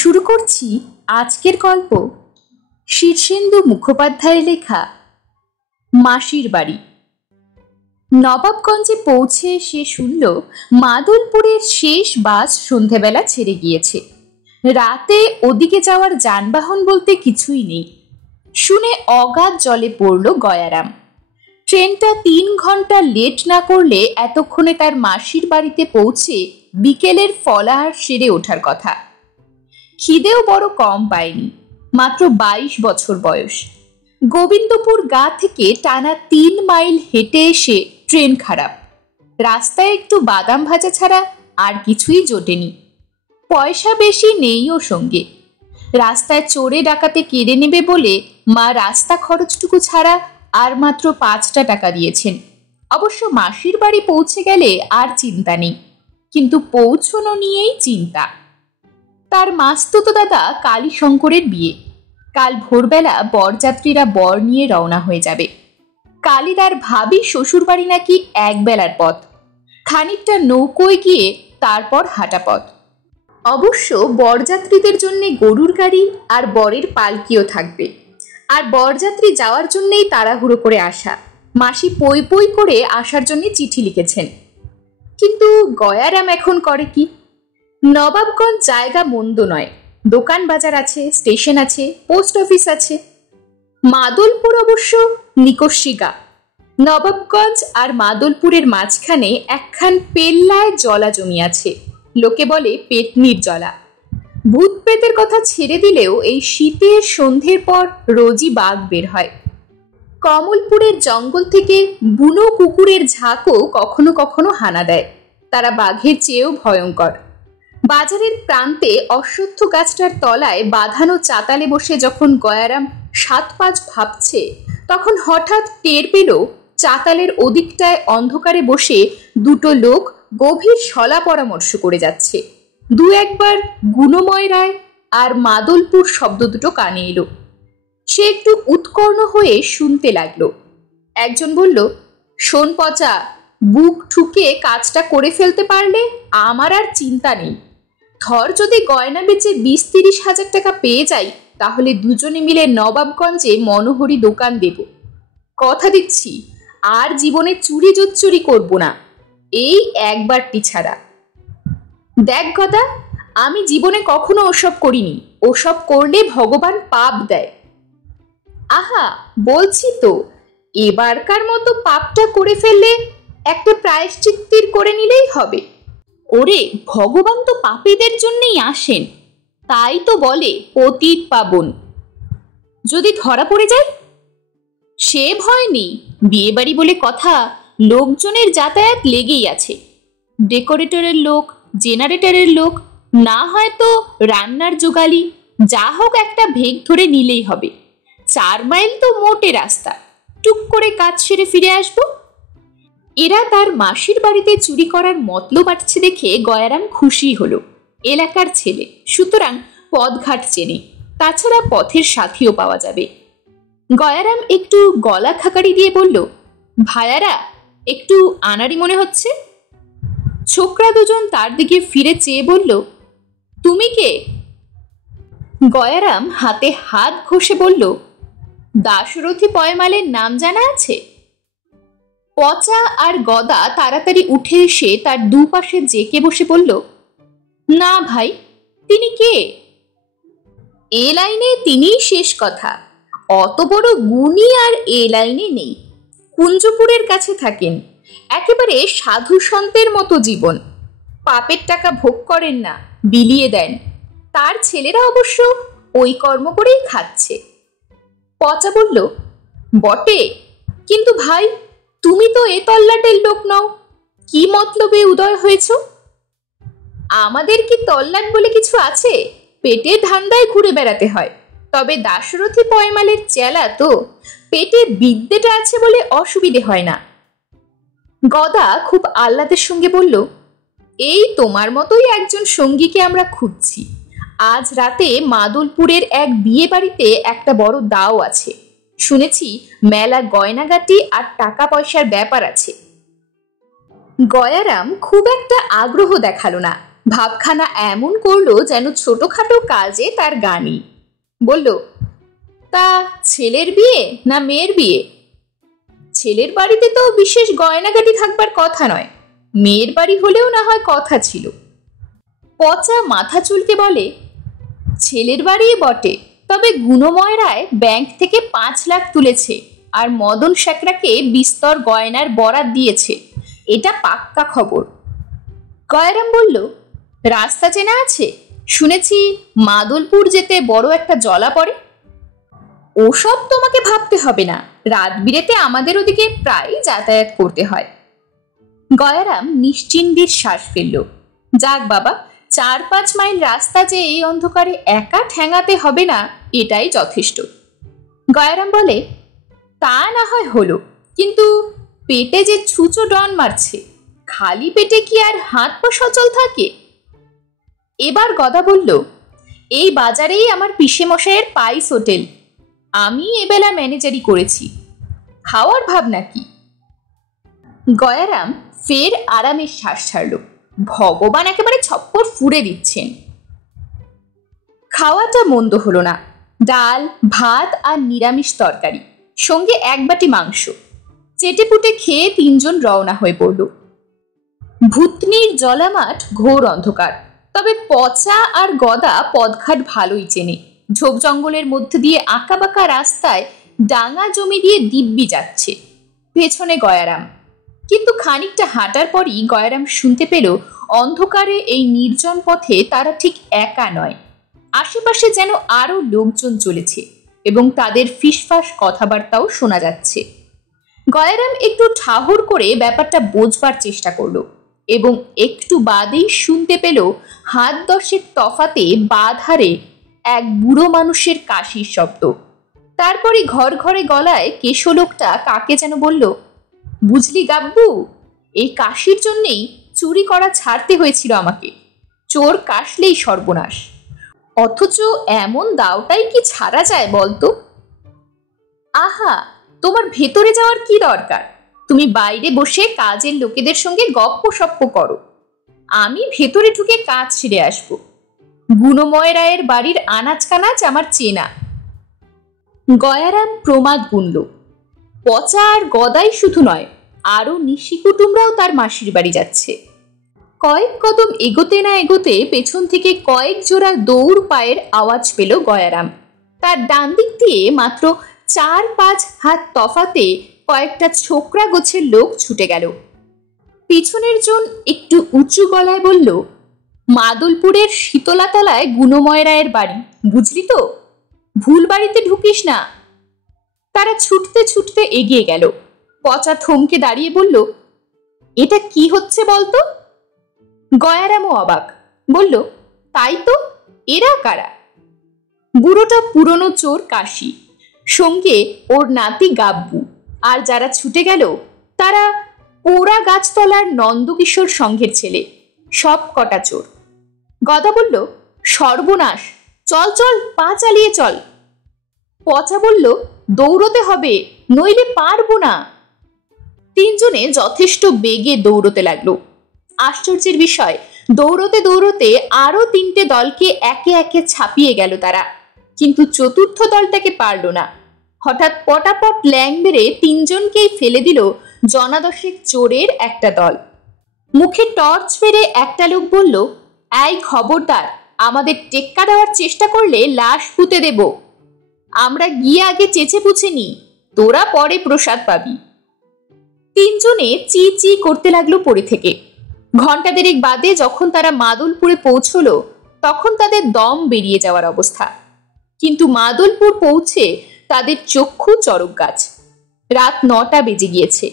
শুরু করছি আজকের গল্প শীর্ষেন্দু মুখোপাধ্যায়ের লেখা মাসির বাড়ি। নবাবগঞ্জে পৌঁছে সে শুনল মাদলপুরের শেষ বাস সন্ধেবেলা ছেড়ে গিয়েছে। রাতে ওদিকে যাওয়ার যানবাহন বলতে কিছুই নেই। শুনে অগাধ জলে পড়ল গয়ারাম। ট্রেনটা 3 ঘন্টা লেট না করলে এতক্ষণে তার মাসির বাড়িতে পৌঁছে বিকেলের ফলাহার সেরে ওঠার কথা। খিদেও বড় কম পায়নি, মাত্র 22 বছর বয়স। গোবিন্দপুর গা থেকে টানা 3 মাইল হেঁটে এসে ট্রেন খারাপ। রাস্তায় একটু বাদাম ভাজা ছাড়া আর কিছুই জোটেনি। পয়সা বেশি নেইও সঙ্গে। রাস্তায় চোরে ডাকাতে কেড়ে নেবে বলে মা রাস্তা খরচটুকু ছাড়া আর মাত্র 5টা টাকা দিয়েছেন। অবশ্য মাসির বাড়ি পৌঁছে গেলে আর চিন্তা নেই, কিন্তু পৌঁছনো নিয়েই চিন্তা। তার মাস্তুতো দাদা কালী শঙ্করের বিয়ে। কাল ভোরবেলা বরযাত্রীরা বর নিয়ে রওনা হয়ে যাবে। কালীদার ভাবি শ্বশুর বাড়ি নাকি 1 বেলার পথ, খানিকটা নৌকোয় গিয়ে তারপর হাঁটা পথ। অবশ্য বরযাত্রীদের জন্য গরুর গাড়ি আর বরের পালকিও থাকবে। আর বরযাত্রী যাওয়ার জন্যই তাড়াহুড়ো করে আসা। মাসি পই পই করে আসার জন্য চিঠি লিখেছেন। কিন্তু গয়ারাম এখন করে কি? নবাবগঞ্জ জায়গা মন্দ নয়, দোকান বাজার আছে, স্টেশন আছে, পোস্ট অফিস আছে। মাদলপুর অবশ্য নিকষিগা। নবাবগঞ্জ আর মাদলপুরের মাঝখানে একখান পেল্লায় জলা জমি আছে, লোকে বলে পেতনির জলা। ভূত প্রেতের কথা ছেড়ে দিলেও এই শীতের সন্ধ্যের পর রোজই বাঘ বের হয়। কমলপুরের জঙ্গল থেকে বুনো কুকুরের ঝাঁকও কখনো কখনো হানা দেয়। তারা বাঘের চেয়েও ভয়ঙ্কর। বাজারের প্রান্তে অশ্বত্থ গাছটার তলায় বাঁধানো চাতালে বসে যখন গয়ারাম 7-5 ভাবছে, তখন হঠাৎ টের পেল চাতালের ওদিকটায় অন্ধকারে বসে 2টো লোক গভীর শলা পরামর্শ করে যাচ্ছে। 2-একবার গুণময় রায় আর মাদলপুর শব্দ দুটো কানে এলো। সে একটু উৎকর্ণ হয়ে শুনতে লাগলো। একজন বলল, শোন পচা, বুক ঠুকে কাজটা করে ফেলতে পারলে আমার আর চিন্তা নেই। ধর যদি গয়না বেচে 20-30 হাজার টাকা পেয়ে যাই, তাহলে দুজনে মিলে নবাবগঞ্জে মনোহরি দোকান দেব। কথা দিচ্ছি আর জীবনে চুরি জুচ্চুরি করব না, এই একবারটি ছাড়া। দেখ গদা, আমি জীবনে কখনো ওসব করিনি। ওসব করলে ভগবান পাপ দেয়। আহা, বলছি তো, এবারকার মতো পাপটা করে ফেললে একটা প্রায়শ্চিত্তির করে নিলেই হবে। ওরে, ভগবান তো পাপীদের জন্যই আসেন, তাই তো বলে পতিত পাবন। যদি ধরা পড়ে যায়? সে ভয় নেই, বিয়ে বাড়ি বলে কথা, লোকজনের যাতায়াত লেগেই আছে। ডেকোরেটরের লোক, জেনারেটরের লোক, না হয়তো রান্নার জোগালি, যা হোক একটা ভেগ ধরে নিলেই হবে। 4 মাইল তো মোটে রাস্তা, টুক করে কাজ সেরে ফিরে আসবো। এরা তার মাসির বাড়িতে চুরি করার মতলব আটছে দেখে গয়ারাম খুশি হলো। এলাকার ছেলে, সুতরাং পথঘাট চেনে, তাছাড়া পথের সাথীও পাওয়া যাবে। গয়ারাম একটু গলা খাকারি দিয়ে বলল, ভায়ারা, একটু আনাড়ি মনে হচ্ছে। ছোকরা দুজন তার দিকে ফিরে চেয়ে বলল, তুমি কে? গয়ারাম হাতে হাত ঘষে বলল, দাশরথী পয়মালের নাম জানা আছে? পচা আর গদা তাড়াতাড়ি উঠে এসে তার দুপাশে জেকে বসে বলল, না ভাই, তিনি কে? এ লাইনে তিনিই শেষ কথা। অত বড় গুণী আর এ লাইনে নেই। কুঞ্জপুরের কাছে থাকেন। একেবারে সাধু সন্তের মতো জীবন। পাপের টাকা ভোগ করেন না, বিলিয়ে দেন। তার ছেলেরা অবশ্য ওই কর্ম করেই খাচ্ছে। পচা বলল, বটে, কিন্তু ভাই, তুমি তো এ তল্লাটের লোক নও। কি মতলবে উদয় হয়েছ? আমাদের কি তল্লাট বলে কিছু আছে? পেটের ধান্দায় ঘুরে বেড়াতে হয়। তবে দাশরথী পয়মালের চেলা তো, পেটে বিদ্যেটা আছে বলে অসুবিধে হয় না। গদা খুব আহ্লাদের সঙ্গে বলল, এই তোমার মতোই একজন সঙ্গীকে আমরা খুঁজছি। আজ রাতে মাদলপুরের এক বিয়ে বাড়িতে একটা বড় দাও আছে। শুনেছি মেলা গয়নাগাটি আর টাকা পয়সার ব্যাপার আছে। গয়ারাম খুব একটা আগ্রহ দেখালো না, ভাবখানা এমন করলো যেন ছোটখাটো কাজে তার গানি। বলল, তা ছেলের বিয়ে না মেয়ের বিয়ে? ছেলের বাড়িতে তো বিশেষ গয়নাগাটি থাকবার কথা নয়, মেয়ের বাড়ি হলেও না হয় কথা ছিল। পচা মাথা চুলকে বলে, ছেলের বাড়ি বটে, তবে গুণময়রায় ব্যাংক থেকে 5 লাখ তুলেছে আর মদন শেখরাকে বিস্তর গয়নার বরাত দিয়েছে, এটা পাক্কা খবর। গয়রাম বলল, রাস্তা চেনা আছে? শুনেছি মাদলপুর যেতে বড় একটা জলা পড়ে। ওসব তোমাকে ভাবতে হবে না, রাত বিরেতে আমাদের ওদিকে প্রায় যাতায়াত করতে হয়। গয়ারাম নিশ্চিন্দির শ্বাস ফেলল। যাক বাবা, 4-5 মাইল রাস্তা যে এই অন্ধকারে একা ঠেঙাতে হবে না, এটাই যথেষ্ট। গয়ারাম বলে, তা না হয় হলো, কিন্তু পেটে যে ছুঁচো ডন মারছে, খালি পেটে কি আর হাত পা সচল থাকে? এবার গদা বলল, এই বাজারেই আমার পিসে মশাইয়ের পাইস হোটেল, আমি এবেলা ম্যানেজারি করেছি, খাওয়ার ভাবনা কি? গয়ারাম ফের আরামের শ্বাস ছাড়ল। ভগবান একেবারে ছপ্পর ফুঁড়ে দিচ্ছেন। খাওয়াটা মন্দ হলো না। ডাল, ভাত আর নিরামিষ তরকারি, সঙ্গে 1 বাটি মাংস। চেটেপুটে খেয়ে 3 জন রওনা হয়ে পড়ল। ভূতনির জলামাঠ ঘোর অন্ধকার, তবে পচা আর গদা পদঘাট ভালোই চেনে। ঝোপ জঙ্গলের মধ্যে দিয়ে আঁকাবাঁকা রাস্তায় ডাঙা জমি দিয়ে দিব্যি যাচ্ছে, পেছনে গয়ারাম। কিন্তু খানিকটা হাঁটার পরই গয়ারাম শুনতে পেল অন্ধকারে এই নির্জন পথে তারা ঠিক একা নয়, আশেপাশে যেন আরো লোকজন চলেছে এবং তাদের ফিসফাস কথাবার্তাও শোনা যাচ্ছে। গয়ারাম একটু ঠাহর করে ব্যাপারটা বোঝবার চেষ্টা করলো এবং একটু বাদেই শুনতে পেল হাত 10 তফাতে বাধারে এক বুড়ো মানুষের কাশির শব্দ। তারপরে ঘর ঘরে গলায় কেশো লোকটা কাকে যেন বলল, বুঝলি গাব্বু, এই কাশির জন্যেই চুরি করা ছাড়তে হয়েছিল আমাকে, চোর কাশলেই সর্বনাশ, অথচ এমন দাওটাই কি ছাড়া যায় বলতো? আহা, তোমার ভেতরে যাওয়ার কি দরকার? তুমি বাইরে বসে কাজের লোকেদের সঙ্গে গপ্প সপ্প করো, আমি ভেতরে ঢুকে কাজ ছেড়ে আসবো। গুণময় রায়ের বাড়ির আনাজ কানাজ আমার চেনা। গয়ারাম প্রমাদ গুনল। পচা আর গদাই শুধু নয়, আরো নিশি কুটুমরাও তার মাসির বাড়ি যাচ্ছে। কয়েক কদম এগোতে না এগোতে পেছন থেকে কয়েক জোড়া দৌড় পায়ের আওয়াজ পেল গয়ারাম। তার ডান দিক দিয়ে মাত্র 4-5 হাত তফাতে কয়েকটা ছোকরা গোছের লোক ছুটে গেল। পিছনের জন একটু উঁচু গলায় বলল, মাদলপুরের শীতলাতলায় গুণময় রায়ের বাড়ি, বুঝলি তো? ভুল বাড়িতে ঢুকিস না। তারা ছুটতে ছুটতে এগিয়ে গেল। পচা থমকে দাঁড়িয়ে বলল, এটা কি হচ্ছে বলতো? গয়ারামও অবাক, বলল, তাই তো, এরা কারা? বুড়োটা পুরনো চোর কাশি, সঙ্গে ওর নাতি গাব্বু, আর যারা ছুটে গেল তারা পোড়া গাছতলার নন্দকিশোর সংঘের ছেলে, সব কটা চোর। গদা বলল, সর্বনাশ, চল চল, পা চালিয়ে চল। পচা বলল, দৌড়তে হবে, নইলে পারবো না। 3 জনে যথেষ্ট বেগে দৌড়তে লাগলো। আশ্চর্যের বিষয়, দৌড়তে দৌড়তে আরো 3টে দলকে একে একে ছাপিয়ে গেল তারা, কিন্তু চতুর্থ দলটাকে পারল না। হঠাৎ পটাপট ল্যাং মেরে 3 জনকেই ফেলে দিল জনাদশেক চোরের একটা দল। মুখে টর্চ মেরে একটা লোক বলল, এই খবরদার, আমাদের টেক্কা দেওয়ার চেষ্টা করলে লাশ পুঁতে দেব। আমরা গিয়ে আগে চেঁচে পুছে নি, তোরা পরে প্রসাদ পাবি। 3 জনে চি চি করতে লাগলো পড়ে থেকে। ঘন্টা দেড়েক বাদে যখন তারা মাদলপুরে পৌঁছলো, তখন তাদের দম বেরিয়ে যাওয়ার অবস্থা। কিন্তু মাদলপুর পৌঁছে তাদের চক্ষু চড়ক গাছ। রাত 9টা বেজে গিয়েছে।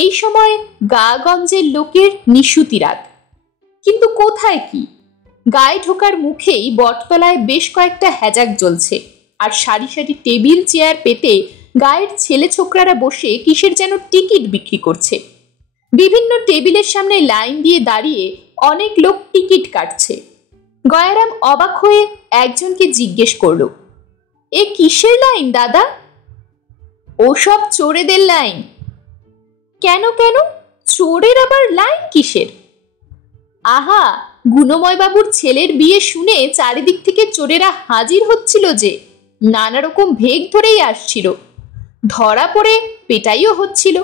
এই সময় গাগঞ্জের লোকের নিশুতি রাত। কিন্তু কোথায় কি? গায়ে ঢোকার মুখেই বটতলায় বেশ কয়েকটা হ্যাজাক জ্বলছে, আর সারি সারি টেবিল চেয়ার পেতে গায়ের ছেলে ছোকরারা বসে কিসের যেন টিকিট বিক্রি করছে। বিভিন্ন টেবিলের সামনে লাইন দিয়ে দাঁড়িয়ে অনেক লোক টিকিট কাটছে। গয়ারাম অবাক হয়ে একজনকে জিজ্ঞেস করল, এ কিসের লাইন দাদা? ওসব চোরেদের লাইন। কেন কেন, চোরের আবার লাইন কিসের? আহা, গুণময় বাবুর ছেলের বিয়ে শুনে চারিদিক থেকে চোরেরা হাজির হচ্ছিল, যে নানা রকম ভেগ ধরেই আসছিল, ধরা পড়ে পেটাইও হচ্ছিল।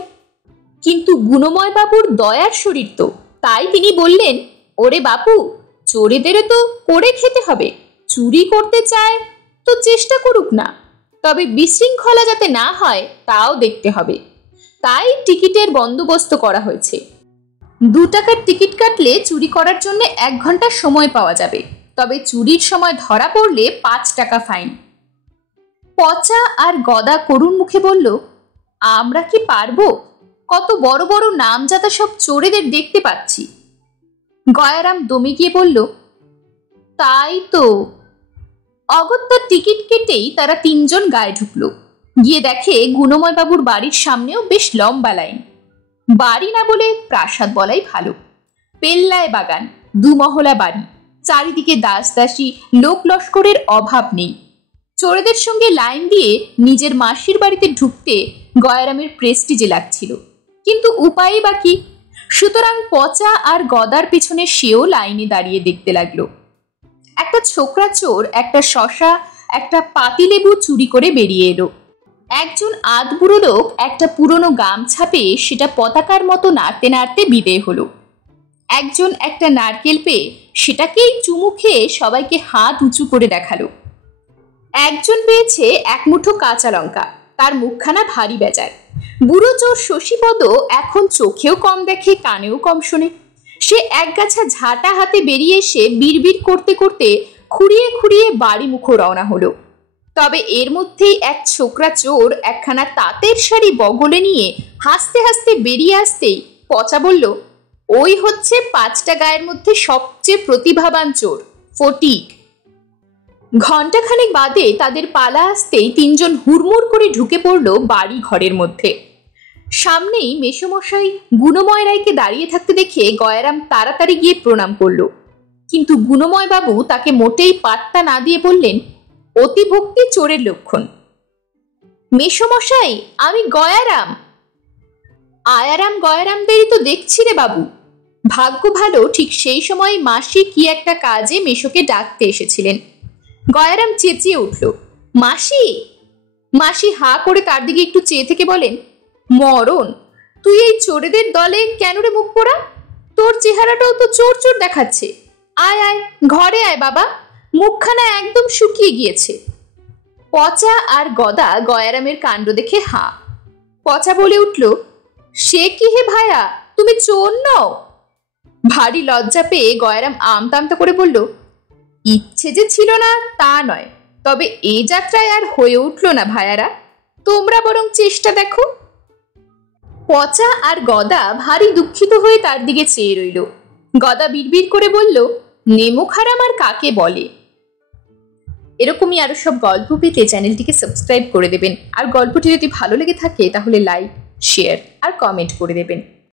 কিন্তু গুণময় বাবুর দয়ার শরীর তো, তাই তিনি বললেন, ওরে বাপু, চোরেদেরও তো করে খেতে হবে, চুরি করতে চায় তো চেষ্টা করুক না, তবে বিশৃঙ্খলা যাতে না হয় তাও দেখতে হবে। তাই টিকিটের বন্দোবস্ত করা হয়েছে। 2 টাকার টিকিট কাটলে চুরি করার জন্য 1 ঘন্টা সময় পাওয়া যাবে, তবে চুরির সময় ধরা পড়লে 5 টাকা ফাইন। পচা আর গদা করুণ মুখে বলল, আমরা কি পারবো? কত বড় বড় নামজাদা সব চোরেদের দেখতে পাচ্ছি। গয়ারাম দমে গিয়ে বলল, তাই তো। অগত্যার টিকিট কেটেই তারা 3 জন গায়ে ঢুকলো। গিয়ে দেখে গুণময় বাবুর বাড়ির সামনেও বেশ লম্বা লাইন। বাড়ি না বলে প্রাসাদ বলাই ভালো। পেল্লায় বাগান, 2 মহলা বাড়ি, চারিদিকে দাসদাসী, লোক লস্করের অভাব নেই। চোরেদের সঙ্গে লাইন দিয়ে নিজের মাসির বাড়িতে ঢুকতে গয়ারামের প্রেস্টিজে লাগছিল, কিন্তু উপায়ই বা কি? সুতরাং পচা আর গদার পেছনে সেও লাইনে দাঁড়িয়ে দেখতে লাগলো। একটা ছোকরা চোর একটা শশা, একটা পাতিলেবু চুরি করে বেরিয়ে এলো। একজন আধবুড়ো লোক একটা পুরনো গামছা পেয়ে সেটা পতাকার মতো নাড়তে নাড়তে বিদেয় হলো। একজন একটা নারকেল পেয়ে সেটাকেই চুমু খেয়ে সবাইকে হাত উঁচু করে দেখালো। একজন পেয়েছে 1 মুঠো কাঁচা লঙ্কা, তার মুখখানা ভারী বেজার। বুড়ো চোর শশীপদ এখন চোখেও কম দেখে, কানেও কম শোনে। সে একগাছা ঝাঁটা হাতে বেরিয়ে এসে বিড়বিড় করতে করতে খুঁড়িয়ে খুঁড়িয়ে বাড়ি মুখো রওনা হলো। তবে এর মধ্যেই এক ছোকরা চোর একখানা তাঁতের শাড়ি বগলে নিয়ে হাসতে হাসতে বেরিয়ে আসতেই পচা বলল, ওই হচ্ছে 5টা গায়ের মধ্যে সবচেয়ে প্রতিভাবান চোর, ফটিক। ঘণ্টাখানেক বাদে তাদের পালা আসতেই 3 জন হুড়মুড় করে ঢুকে পড়ল বাড়ি ঘরের মধ্যে। সামনেই মেসোমশাই গুণময় রায়কে দাঁড়িয়ে থাকতে দেখে গয়ারাম তাড়াতাড়ি গিয়ে প্রণাম করল, কিন্তু গুণময় বাবু তাকে মোটেই পাত্তা না দিয়ে বললেন, অতিভক্তি চোরের লক্ষণ। মেসোমশাই, আমি গয়ারাম। আয়ারাম গয়ারামদেরই তো দেখছি রে বাবু। ভাগ্য ভালো ঠিক সেই সময় মাসি কি একটা কাজে মেশোকে ডাকতে এসেছিলেন। গয়ারাম চেঁচিয়ে উঠল, মাসি! মাসি হা করে তার দিকে একটু চেয়ে থেকে বলেন, মরণ, তুই এই চোরেদের দলে কেন রে মুখ পোড়া? তোর চেহারাটাও তো চোর চোর দেখাচ্ছে। আয় আয়, ঘরে আয় বাবা, মুখখানা একদম শুকিয়ে গিয়েছে। পচা আর গদা গয়ারামের কাণ্ড দেখে হা। পচা বলে উঠল, সে কি হে ভায়া, তুমি চোর নও? ভারী লজ্জা পেয়ে গয়ারাম আমতামতা করে বলল, ইচ্ছে যে ছিল না তা নয়, তবে এ যাত্রায় আর হয়ে উঠল না ভায়ারা, তোমরা বরং চেষ্টা দেখো। পচা আর গদা ভারী দুঃখিত হয়ে তার দিকে চেয়ে রইল। গদা বিড়বিড় করে বলল, নেমো খারাম আর কাকে বলে। এরকমই আরো সব গল্প পেতে চ্যানেলটিকে সাবস্ক্রাইব করে দেবেন, আর গল্পটি যদি ভালো লেগে থাকে তাহলে লাইক, শেয়ার আর কমেন্ট করে দেবেন।